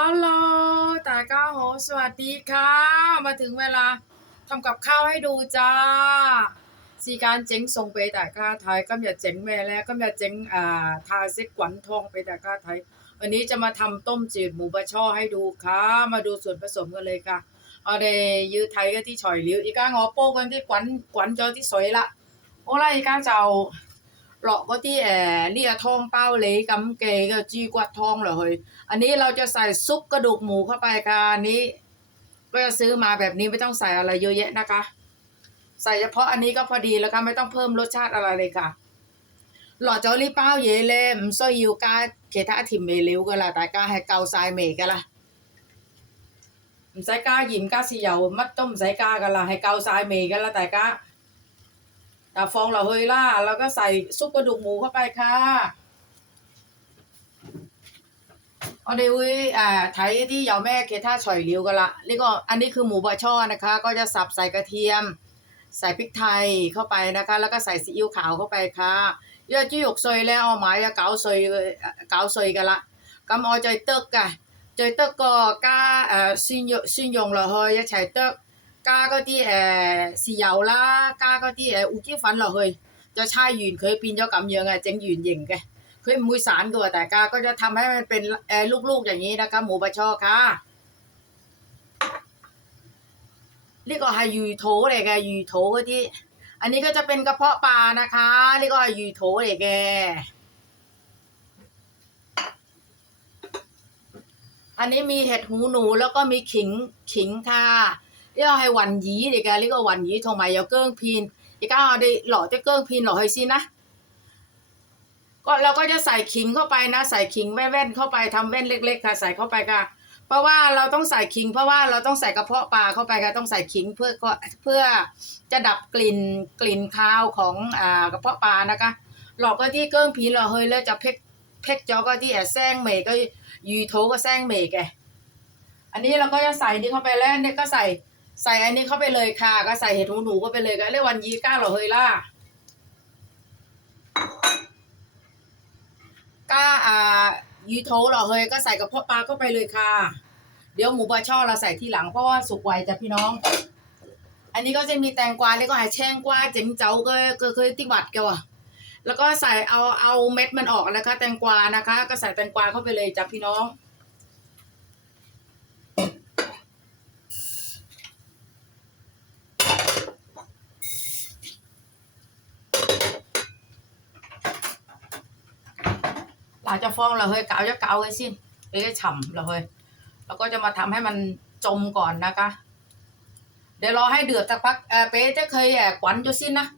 ฮัลโหลแต่ก้าโหสวัสดีค่ะ มาถึงเวลาทำกับข้าวให้ดูจ้าสีการเจ๋งส่งไปแต่ก้าไทยก็อย่าเจ๋งแม่แล้วก็อย่าเจ๋งอ่าทาซิกขวัญทองไปแต่ก้าไทย วันนี้จะมาทำต้มจืดหมูบะช่อให้ดูค่ะ มาดูส่วนผสมกันเลยค่ะเอาเดยื้อไทยก็ที่ฉอยลิ้วอีก้างอโป้กันที่ขวัญขวัญจอที่สวยละโอ้ไรอีก้าเจ้า เราะก็ที่แอเนี่ยทองเป้าเลยกำเกก็จีกวัดทองเหรอเฮ้อันนี้เราจะใส่ซุปกระดูกหมูเข้าไปค่ะอันนี้ ก็จะซื้อมาแบบนี้ไม่ต้องใส่อะไรเยอะแยะนะคะ ใส่เฉพาะอันนี้ก็พอดีแล้วค่ะไม่ต้องเพิ่มรสชาติอะไรเลยค่ะหล่อเจ้าลี่เป้าเยเล่มซอยยูกาเคทาถิ่มเมลิวก็ละแต่กาให้เกาทรายเมกันละใส่กาหยิมกาสีเหยมัต้มใส่กากันละให้เกาทรเมกันละแต่กา ฟองเราเฮยล่า แล้วก็ใส่ซุปกระดูกหมูเข้าไปค่ะอันนี้อุ้ยอ่าไทยที่ยาวแม่เคท่าฉ่อยเลี้ยวกันละนี่ก็อันนี้คือหมูบะช่อนะคะ ก็จะสับใส่กระเทียม ใส่พริกไทยเข้าไปนะคะ แล้วก็ใส่ซีอิ๊วขาวเข้าไปค่ะยอดจี้หยกซอยแล้วเอาหมายจะเก๋าซอยเก๋าซอยกันละกำอจใจเติกกะจอยเตกก็กาเอ่อซินยซินยงละเฮยจะใช้เตก 加嗰啲诶豉油啦，加嗰啲诶胡椒粉落去，就搓完佢变咗咁样嘅，整圆形嘅。佢唔会散嘅喎，大家ก็จะทำให้มันเป็น诶ลูกๆอย่างนี้นะคะหมูบะช่อค่ะ呢个系鱼肚嚟嘅鱼肚嗰啲，อันนี้ก็จะเป็นกระเพาะปลานะคะนี่ก็系鱼肚嚟嘅อันนี้มีเห็ดหูหนูแล้วก็มีขิงขิงค่ะ 呢个系云耳嚟嘅，呢个云耳同埋有姜片。而家我哋落啲姜片落去先นะ ก็เราก็จะใส่ขิงเข้าไปนะ ใส่ขิงแว่นๆเข้าไปทำแว่นเล็ก ๆ ค่ะ ใส่เข้าไปค่ะ เพราะว่าเราต้องใส่ขิง เพราะว่าเราต้องใส่กระเพาะปลาเข้าไปค่ะต้องใส่ขิงเพื่อเพื่อจะดับกลิ่นกลิ่นคาวของอ่ากระเพาะปลานะคะหลอกก็ที่เกิ้งผีหลอกเฮยแล้วจะเพ็กเพ็กจอก็ที่แอบแซงเมย์ก็ยูโถก็แซงเมย์แกอันนี้เราก็จะใส่นี่เข้าไปแล้วเนี่ยก็ใส่ ใส่อันนี้เข้าไปเลยค่ะ ก็ใส่เห็ดหูหนูเข้าไปเลยก็เรียกวันยีก้าหลอเฮยล่ะก็อ่ายูโทเราเฮยก็ใส่กระเพาะปลาเข้าไปเลยค่ะ เดี๋ยวหมูบะช่อเราใส่ทีหลังเพราะว่าสุกไวจ้ะพี่น้อง อันนี้ก็จะมีแตงกวาแล้วก็หายแช่งกวาเจ๋งเจ้าก็ก็เคยที่บัดแกว่ะแล้วก็ใส่เอาเอาเม็ดมันออกนะคะ แตงกวานะคะ ก็ใส่แตงกวาเข้าไปเลยจ้ะพี่น้อง หลังจากฟองเราเฮ้ยเกาจะเกาไว้สิ้นเดี๋ยฉ่ำเราเฮ้ยแล้วก็จะมาทำให้มันจมก่อนนะคะ เดี๋ยวรอให้เดือดสักพักเออเป๊จะเคยแอบกวนจะสิ้นนะ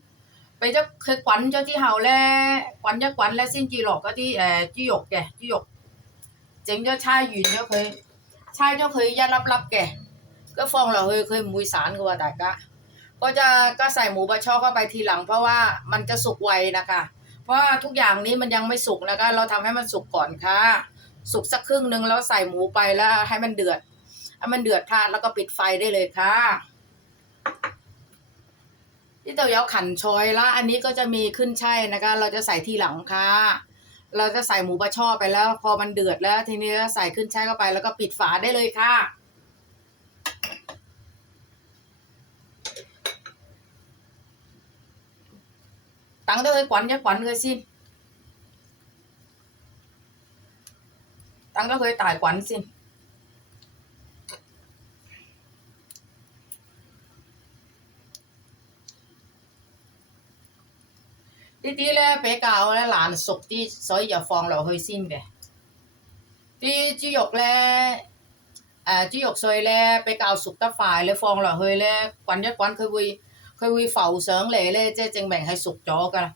เป๊จะเคยกวนจะที่เห่าแล้วกวนจะกวนแล้วสิ้นจีหลอกก็ที่เออจีหยกแกจีหยกเจ๋งจะชายหยุนเจะเคยชายเจะเคยยัดรับๆแกก็ฟองเราเฮ้ยเคยมุยสารกว่าแต่ก็ก็จะก็ใส่หมูบะช่อเข้าไปทีหลังเพราะว่ามันจะสุกไวนะคะ เพราะว่าทุกอย่างนี้มันยังไม่สุกนะคะ เราทำให้มันสุกก่อนค่ะ สุกสักครึ่งหนึ่งแล้วใส่หมูไปแล้วให้มันเดือดให้มันเดือดพลาดแล้วก็ปิดไฟได้เลยค่ะที่เตาเยาขันชอยละอันนี้ก็จะมีขึ้นช่ายนะคะ เราจะใส่ทีหลังค่ะ เราจะใส่หมูบะช่อไปแล้ว พอมันเดือดแล้วทีนี้ก็ใส่ขึ้นช่ายเข้าไปแล้วก็ปิดฝาได้เลยค่ะ 等到佢滾一滾，佢先。等到佢大滾先。呢啲呢比較呢難熟啲，所以就放落去先嘅。啲豬肉呢，豬肉碎呢比較熟得快，你放落去呢滾一滾，佢會。佢会浮上嚟咧，即系证明系熟咗噶啦。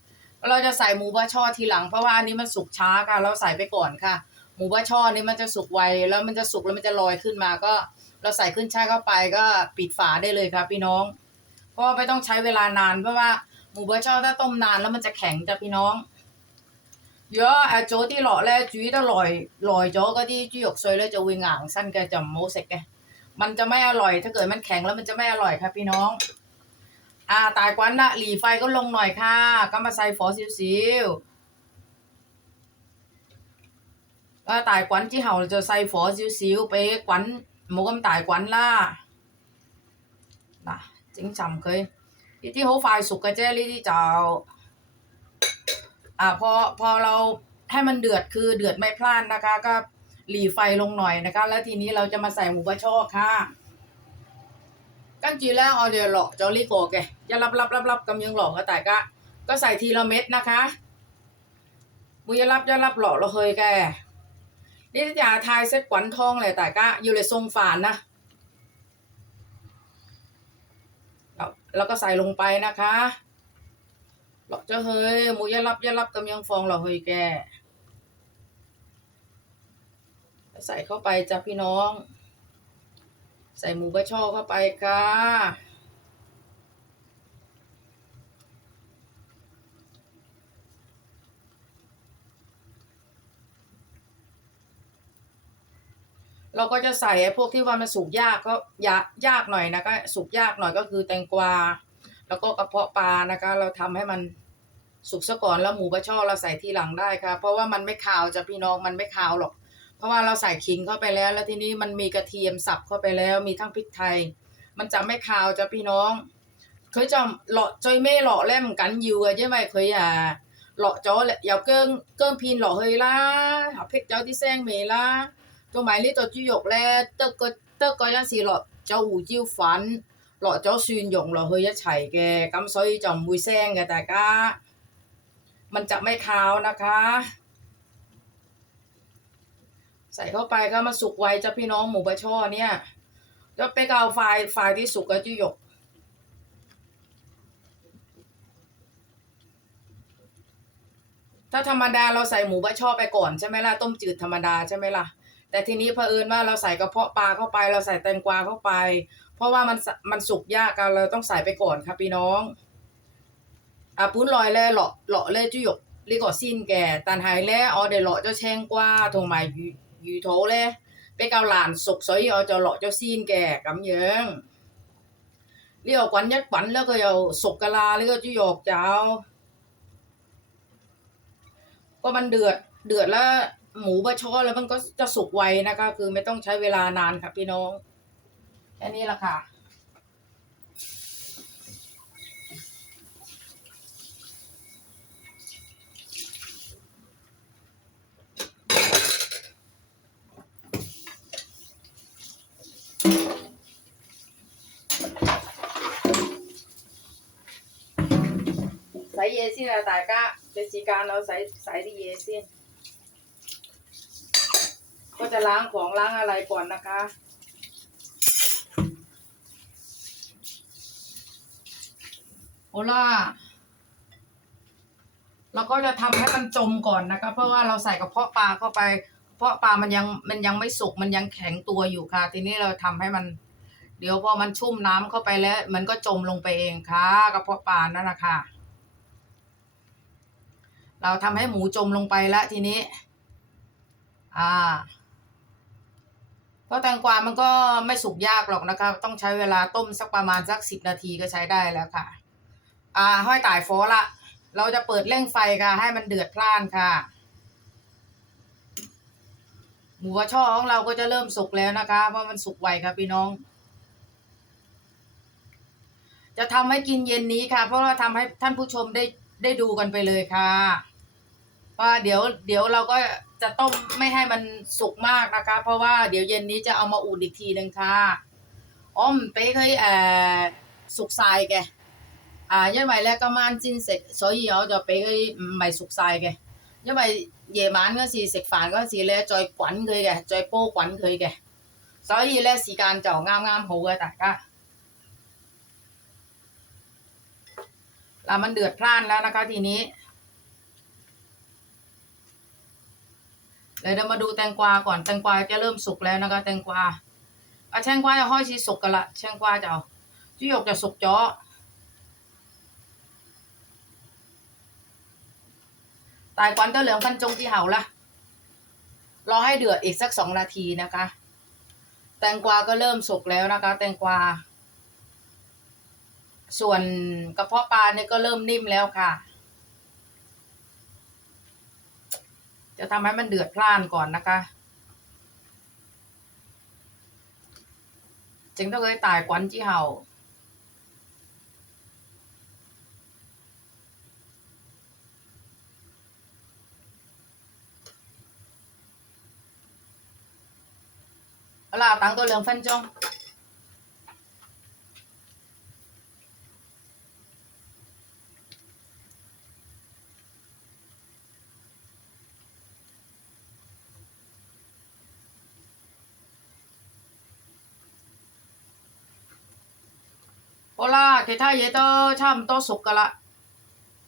เราจะใส่หมูบะช่อทีหลังเพราะว่าอันนี้มันสุกช้าค่ะ เราใส่ไปก่อนค่ะ หมูบะช่อนี้มันจะสุกไวแล้วมันจะสุกแล้วมันจะลอยขึ้นมาก็ เราใส่ขึ้นช่ายเข้าไปก็ปิดฝาได้เลยค่ะพี่น้อง เพราะว่าไม่ต้องใช้เวลานานเพราะว่าหมูบะช่อถ้าต้มนานแล้วมันจะแข็งจ้ะพี่น้อง如果诶早啲落咧，煮得耐耐咗嗰啲猪肉碎咧就会硬身嘅，就唔好食嘅。มันจะไม่อร่อย ถ้าเกิดมันแข็งแล้วมันจะไม่อร่อยค่ะพี่น้อง อ่าตายกวนละหลีไฟก็ลงหน่อยค่ะ ก็มาใส่ฝอสิวๆก็ตายกวนที่เห่าจะใส่ฝอซิวๆไปกวนหมูกำตายกวนละนะจิ้งจำเคยที่ที่เขาไฟสุกกระเจ้ลี่ที่จะอ่าพอพอเราให้มันเดือดคือเดือดไม่พลาดนะคะ ก็หลีไฟลงหน่อยนะคะ แล้วทีนี้เราจะมาใส่หมูกระชอกค่ะ กันจีแล้วเอาเดียหลอกจอรี่โกแกจะรับรับรับรับกำยังหลอกก็แต่ก็ก็ใส่ทีละเม็ดนะคะมุยรับจะรับหลอกเราเคยแกนี่จะทายเซ็ตขวัญทองเลยแต่ก็อยู่เลทรงฝานนะแล้วก็ใส่ลงไปนะคะหลอกจาเฮ้ยมุยรับยรับกำยังฟองเราเคยแกใส่เข้าไปจ้ะพี่น้อง ใส่หมูบะช่อเข้าไปค่ะ เราก็จะใส่พวกที่ว่ามันสุกยากก็ยากยากหน่อยนะคะสุกยากหน่อยก็คือแตงกวา แล้วก็กระเพาะปลานะคะ เราทำให้มันสุกซะก่อนแล้วหมูบะช่อเราใส่ทีหลังได้ค่ะ เพราะว่ามันไม่คาวจะพี่น้องมันไม่คาวหรอก ราะว่าเราใส่ขิงเข้าไปแล้ว แล้วทีนี้มันมีกระเทียมสับเข้าไปแล้ว มีทั้งพริกไทย มันจะไม่คาวจ้ะพี่น้องเคยจะหล่อจอยเม่หล่อแล่มกันอยู่ใช่ไหมเคยอะเล่อจ้อแหละยาวเกิ้งเกิ้งพินหล่อเฮยล่ะหาเพชรเจ้าที่แซงเมล่ะตัวหมายลิตัวจุยกแล้เตอร์ก็เตอร์ก็ยันสีหล่อเจ้าหูจิ้วฝันหล่อเจ้าซืนหยงหล่อเฮยยะไฉแกกำซอยจอมมุยแซงแกแต่ก็มันจะไม่คาวนะคะ ใส่เข้าไปก็มาสุกไวจ้ะพี่น้องหมูบะช่อเนี่ยจะไปเอาไฟไฟที่สุกก็จะหยกถ้าธรรมดาเราใส่หมูบะช่อไปก่อนใช่ไหมล่ะต้มจืดธรรมดาใช่ไหมล่ะ แต่ทีนี้เผอิญว่าเราใส่กระเพาะปลาเข้าไป เราใส่แตงกวาเข้าไป เพราะว่ามันมันสุกยากกันเราต้องใส่ไปก่อนค่ะพี่น้องอ่ปุ้นลอยแล่หล่อหล่อเล่จุยกลีกอสิ้นแก่ตันหายแล่ออเดหล่อเจ้าแชงกว่าทงหมา 鱼肚咧比较难熟，所以我就落咗先嘅咁样。呢个滚一滚咧，佢又熟噶啦，呢、个猪肉就。ก็มันเดือดเดือดแล้วหมูบะช่อแล้วมันก็จะสุกไวนะคะ คือไม่ต้องใช้เวลานานค่ะพี่น้องแค่นี้ละค่ะ 예시나 다가 레시가 넣어서 사이드 예시 ก็จะล้างของล้างอะไรก่อนนะคะ โอล่าเราก็จะทำให้มันจมก่อนนะคะ เพราะว่าเราใส่กระเพาะปลาเข้าไป เพราะปลามันยังมันยังไม่สุกมันยังแข็งตัวอยู่ค่ะ ทีนี้เราทำให้มัน เดี๋ยวพอมันชุ่มน้ำเข้าไปแล้ว มันก็จมลงไปเองค่ะกระเพาะปลานั่นแหละค่ะ เราทำให้หมูจมลงไปแล้วทีนี้ อ่าเพราะแตงกวามันก็ไม่สุกยากหรอกนะคะ ต้องใช้เวลาต้มสักประมาณสักสิบนาทีก็ใช้ได้แล้วค่ะ อ่า ห้อยต่ายโฟละ เราจะเปิดเร่งไฟค่ะ ให้มันเดือดพล่านค่ะ หมูกระช่อของเราก็จะเริ่มสุกแล้วนะคะ เพราะมันสุกไวครับพี่น้องจะทำให้กินเย็นนี้ค่ะ เพราะว่าทำให้ท่านผู้ชมได้ได้ดูกันไปเลยค่ะ ว่าเดี๋ยวเดี๋ยวเราก็จะต้มไม่ให้มันสุกมากนะคะ เพราะว่าเดี๋ยวเย็นนี้จะเอามาอุ่นอีกทีหนึ่งค่ะอ้อมเป๊เคยเอ่อสุก晒嘅啊，因为咧今晚先食，所以我就俾佢唔系熟晒嘅，因为夜晚嗰时食饭嗰时咧再滚佢嘅，再煲滚佢嘅，所以咧时间就啱啱好嘅，大家。แล้วมันเดือดพล่านแล้วนะคะ ทีนี้ เดี๋ยวเรามาดูแตงกวาก่อนแตงกวาจะเริ่มสุกแล้วนะคะ แตงกวาอะแตงกวาจะห้อยชีสุกกันละแตงกวาจะเอาจุยกจะสุกจ้อตายกวนเต้าเหลืองพันจงที่เห่าละรอให้เดือดอีกสักสองนาทีนะคะ แตงกวาก็เริ่มสุกแล้วนะคะ แตงกวา ส่วนกระเพาะปลาเนี่ยก็เริ่มนิ่มแล้วค่ะ จะทำให้มันเดือดพล่านก่อนนะคะ จึงต้องเลยตายกวนจีเห่าเอาล่ะตั้งตัวเรืองฟันจง 啦，其他嘢都差唔多熟噶啦。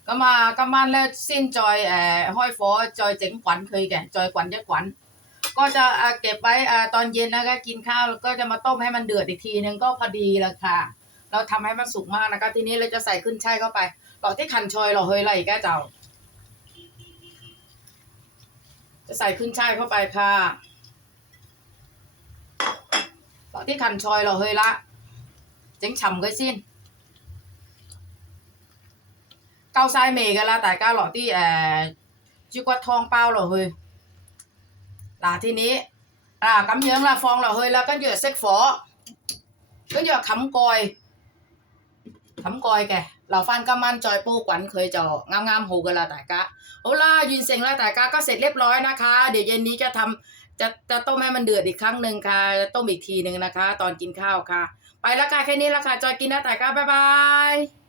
咁啊，今晚咧先再诶、呃、开火，再整滚佢嘅，再滚一滚。ก็จะอ่าเก็บไว้อ่าตอนเย็นแล้วก็กินข้าวแล้วก็จะมาต้มให้มันเดือดอีกทีนึงก็พอดีแล้วค่ะ เราทำให้มันสุกมากนะคะทีนี้เราจะใส่ขึ้นช่ายเข้าไปเราที่ขันชอยเราเฮยไรแกเจ้า จะใส่ขึ้นช่ายเข้าไปค่ะเราที่ขันชอยเราเฮยละเ จ๋งฉ่ำก็สิ้นเกาไซเมกันละแต่ก้าหล่อที่แออจุกวัดทองเป้าเราเฮย là thì ní à cắm nhớ là phong là hơi là cái giờ xếp phó cái giờ khắm coi khắm coi kìa là phan cam an joi ปู quẩn เคยจองามๆหูกันละแต่กะโอล่ายินเสียงล้วแต่กะก็เสร็จเรียบร้อยนะคะ เดี๋ยวเย็นนี้จะทำจะจะต้มให้มันเดือดอีกครั้งหนึ่งค่ะ ต้มอีกทีหนึ่งนะคะ ตอนกินข้าวค่ะ ไปแล้วค่ะแค่นี้ละค่ะจอยกินนะแต่ก็บ๊ายบาย